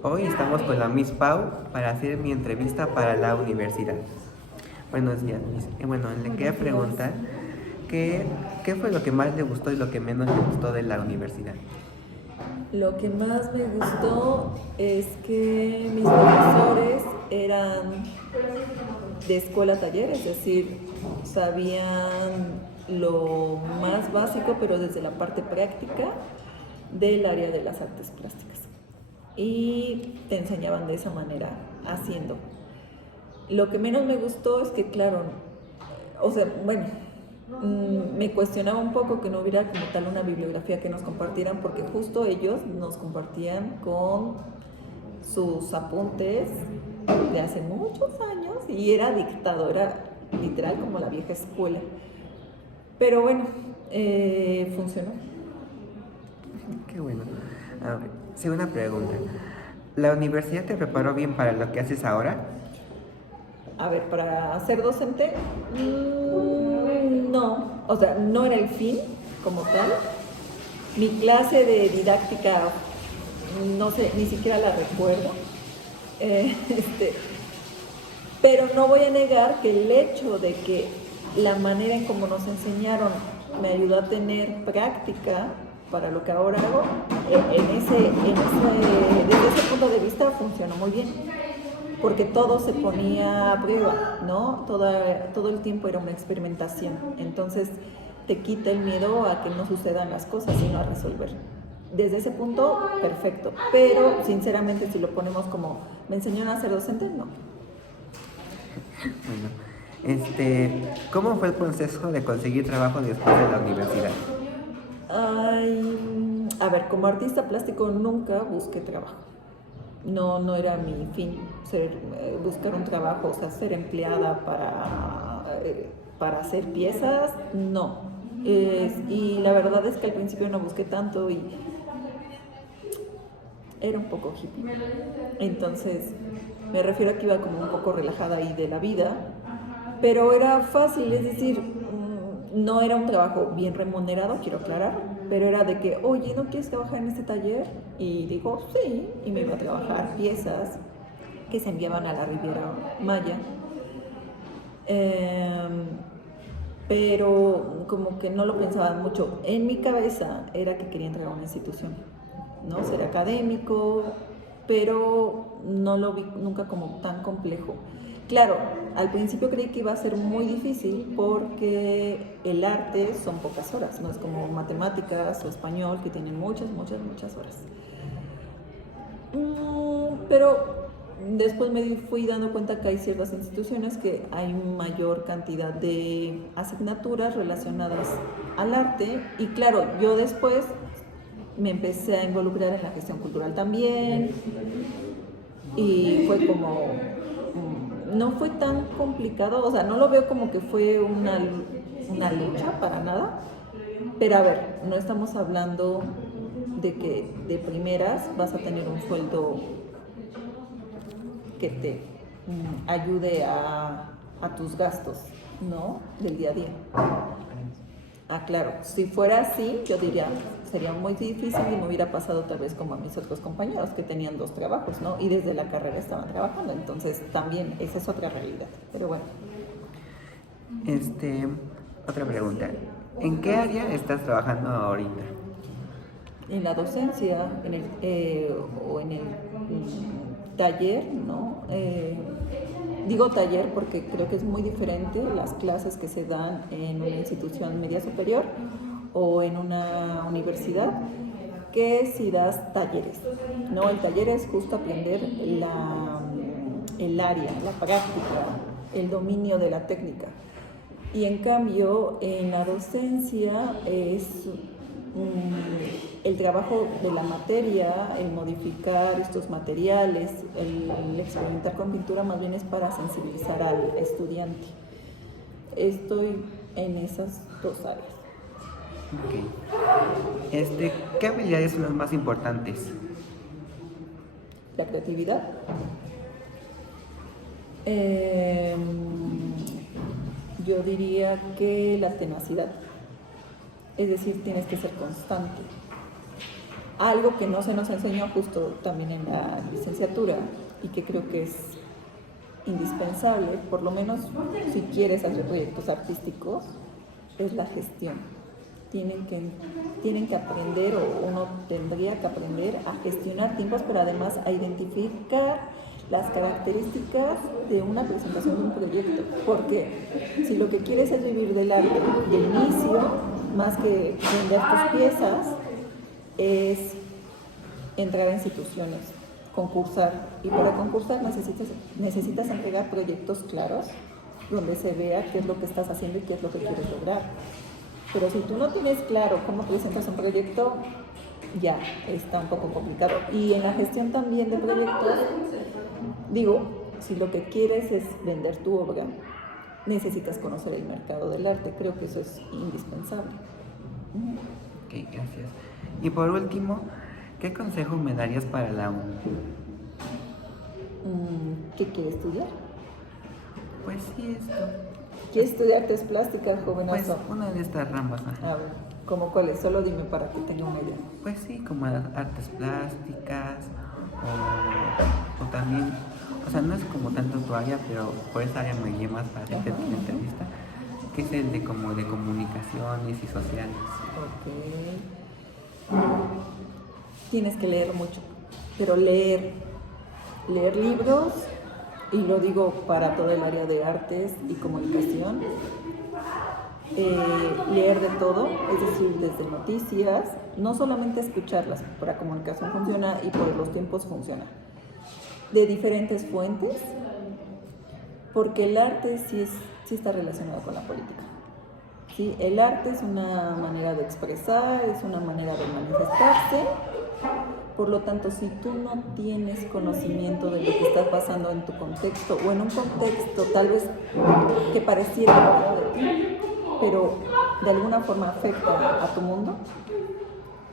Hoy estamos con la Miss Pau para hacer mi entrevista para la universidad. Buenos días, Miss. Bueno, le quería Buenos días. preguntar qué, qué fue lo que más le gustó y lo que menos le gustó de la universidad. Lo que más me gustó es que mis profesores eran de escuela taller, es decir, sabían lo más básico, pero desde la parte práctica del área de las artes plásticas. Y te enseñaban de esa manera, haciendo. Lo que menos me gustó es que, claro, me cuestionaba un poco que no hubiera como tal una bibliografía que nos compartieran, porque justo ellos nos compartían con sus apuntes de hace muchos años y era dictado, era literal como la vieja escuela. Pero bueno, funcionó. Qué bueno. A ver, sí, una pregunta. ¿La universidad te preparó bien para lo que haces ahora? A ver, para ser docente, no, o sea, no era el fin como tal. Mi clase de didáctica, no sé, ni siquiera la recuerdo. Eh, este, pero no voy a negar que el hecho de que la manera en cómo nos enseñaron me ayudó a tener práctica para lo que ahora hago, desde ese punto de vista funcionó muy bien, porque todo se ponía a prueba, ¿no? Todo el tiempo era una experimentación, entonces te quita el miedo a que no sucedan las cosas, sino a resolver. Desde ese punto, perfecto, pero sinceramente si lo ponemos como, ¿me enseñaron a ser docente? No. Bueno, ¿cómo fue el proceso de conseguir trabajo después de la universidad? Ay, a ver, como artista plástico nunca busqué trabajo. No era mi fin buscar un trabajo, o sea, ser empleada para hacer piezas, no. Y la verdad es que al principio no busqué tanto y era un poco hippie. Entonces, me refiero a que iba como un poco relajada ahí de la vida, pero era fácil, es decir, no era un trabajo bien remunerado, quiero aclarar, pero era de que, oye, ¿no quieres trabajar en este taller? Y digo, sí, y me iba a trabajar piezas que se enviaban a la Riviera Maya. Pero como que no lo pensaba mucho. En mi cabeza era que quería entrar a una institución, ¿no? Ser académico, pero no lo vi nunca como tan complejo. Claro, al principio creí que iba a ser muy difícil porque el arte son pocas horas, no es como matemáticas o español que tienen muchas horas. Pero después me fui dando cuenta que hay ciertas instituciones que hay mayor cantidad de asignaturas relacionadas al arte y claro, yo después me empecé a involucrar en la gestión cultural también y fue como, no fue tan complicado, o sea, no lo veo como que fue una lucha para nada, pero a ver, no estamos hablando de que de primeras vas a tener un sueldo que te ayude a tus gastos, ¿no? Del día a día. Ah, claro, si fuera así, yo diría, sería muy difícil y me hubiera pasado tal vez como a mis otros compañeros que tenían 2 trabajos, ¿no? Y desde la carrera estaban trabajando, entonces también esa es otra realidad, pero bueno. Otra pregunta. ¿En qué área estás trabajando ahorita? En la docencia, o en el taller, ¿no? Digo taller porque creo que es muy diferente las clases que se dan en una institución media superior o en una universidad que si das talleres, ¿no? El taller es justo aprender el área, la práctica, el dominio de la técnica. Y en cambio, en la docencia es el trabajo de la materia, el modificar estos materiales, el experimentar con pintura más bien es para sensibilizar al estudiante. Estoy en esas 2 áreas. Ok. ¿Qué habilidades son las más importantes? La creatividad. Yo diría que la tenacidad. Es decir, tienes que ser constante. Algo que no se nos enseñó justo también en la licenciatura y que creo que es indispensable, por lo menos si quieres hacer proyectos artísticos, es la gestión. Tienen que aprender, o uno tendría que aprender a gestionar tiempos, pero además a identificar las características de una presentación de un proyecto. Porque si lo que quieres es vivir del arte de inicio, más que vender tus piezas, es entrar a instituciones, concursar. Y para concursar necesitas entregar proyectos claros, donde se vea qué es lo que estás haciendo y qué es lo que quieres lograr. Pero si tú no tienes claro cómo presentas un proyecto, ya está un poco complicado. Y en la gestión también de proyectos, digo, si lo que quieres es vender tu obra, necesitas conocer el mercado del arte. Creo que eso es indispensable. Ok, gracias. Y por último, ¿qué consejo me darías para la U? ¿Qué quieres estudiar? Pues sí, esto. ¿Quieres estudiar artes plásticas, jovenazo? Pues una de estas ramas. A ver, ¿cómo cuáles? Solo dime para que tenga una idea. Pues sí, como las artes plásticas o también, o sea, no es como tanto tu área, pero por esa área me guía más para hacerte la entrevista, que es el de como de comunicaciones y sociales. Ok. Tienes que leer mucho, pero leer libros, y lo digo para todo el área de artes y comunicación, leer de todo, es decir, desde noticias, no solamente escucharlas, para comunicación funciona y por los tiempos funciona, de diferentes fuentes, porque el arte sí está relacionado con la política. ¿Sí? El arte es una manera de expresar, es una manera de manifestarse. Por lo tanto, si tú no tienes conocimiento de lo que está pasando en tu contexto o en un contexto tal vez que pareciera alejado de ti, pero de alguna forma afecta a tu mundo,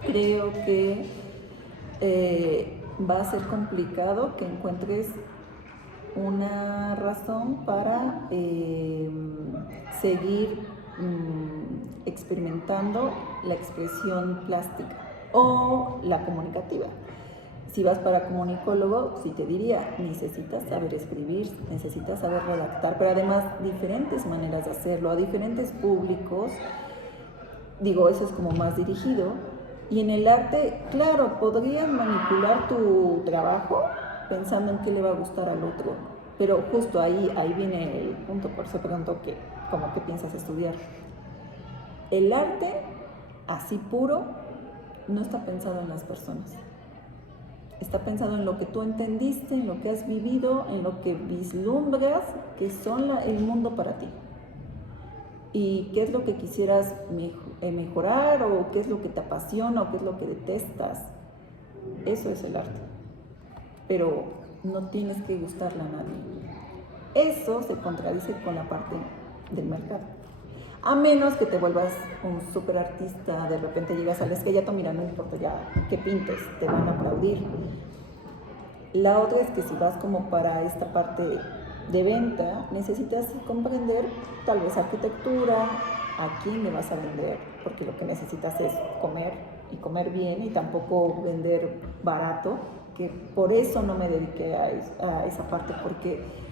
creo que va a ser complicado que encuentres una razón para seguir experimentando la expresión plástica o la comunicativa. Si vas para comunicólogo, sí te diría, necesitas saber escribir, necesitas saber redactar, pero además diferentes maneras de hacerlo, a diferentes públicos. Digo, eso es como más dirigido. Y en el arte, claro, podrías manipular tu trabajo pensando en qué le va a gustar al otro, pero justo ahí viene el punto, por eso pregunto ¿cómo que piensas estudiar? El arte, así puro, no está pensado en las personas. Está pensado en lo que tú entendiste, en lo que has vivido, en lo que vislumbras que son el mundo para ti. Y qué es lo que quisieras mejorar, o qué es lo que te apasiona, o qué es lo que detestas. Eso es el arte. Pero no tienes que gustarle a nadie. Eso se contradice con la parte del mercado. A menos que te vuelvas un súper artista, de repente llegas al Esquellato, mira, no importa ya que pintes, te van a aplaudir. La otra es que si vas como para esta parte de venta, necesitas comprender tal vez arquitectura, a quién le vas a vender, porque lo que necesitas es comer, y comer bien, y tampoco vender barato, que por eso no me dediqué a esa parte, porque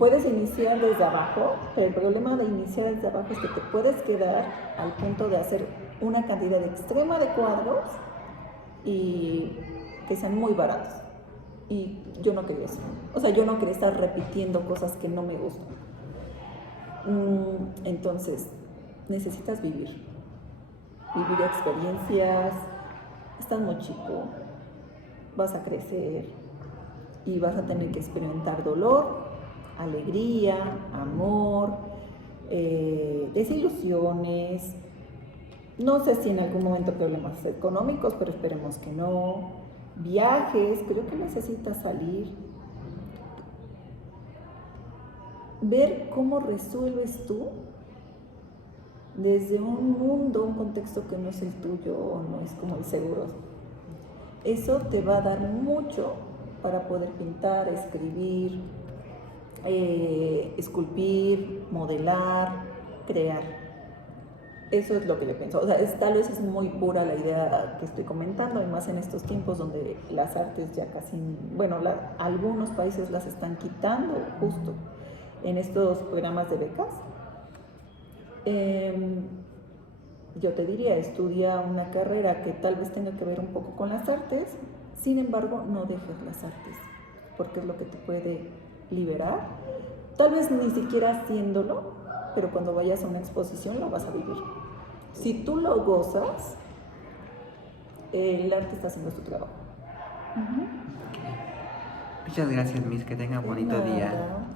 puedes iniciar desde abajo, pero el problema de iniciar desde abajo es que te puedes quedar al punto de hacer una cantidad extrema de cuadros y que sean muy baratos. Y yo no quería eso. O sea, yo no quería estar repitiendo cosas que no me gustan. Entonces, necesitas vivir experiencias. Estás muy chico, vas a crecer y vas a tener que experimentar dolor, alegría, amor, desilusiones, no sé si en algún momento problemas económicos, pero esperemos que no, viajes, creo que necesitas salir, ver cómo resuelves tú desde un mundo, un contexto que no es el tuyo o no es como el seguro. Eso te va a dar mucho para poder pintar, escribir, esculpir, modelar, crear. Eso es lo que yo pienso. O sea, tal vez es muy pura la idea que estoy comentando, y más en estos tiempos donde las artes ya casi, bueno, algunos países las están quitando justo en estos programas de becas. Yo te diría, estudia una carrera que tal vez tenga que ver un poco con las artes, sin embargo, no dejes las artes, porque es lo que te puede liberar. Tal vez ni siquiera haciéndolo, pero cuando vayas a una exposición lo vas a vivir. Si tú lo gozas, el arte está haciendo su trabajo. Muchas gracias, Miss. Que tenga un bonito día. Nada.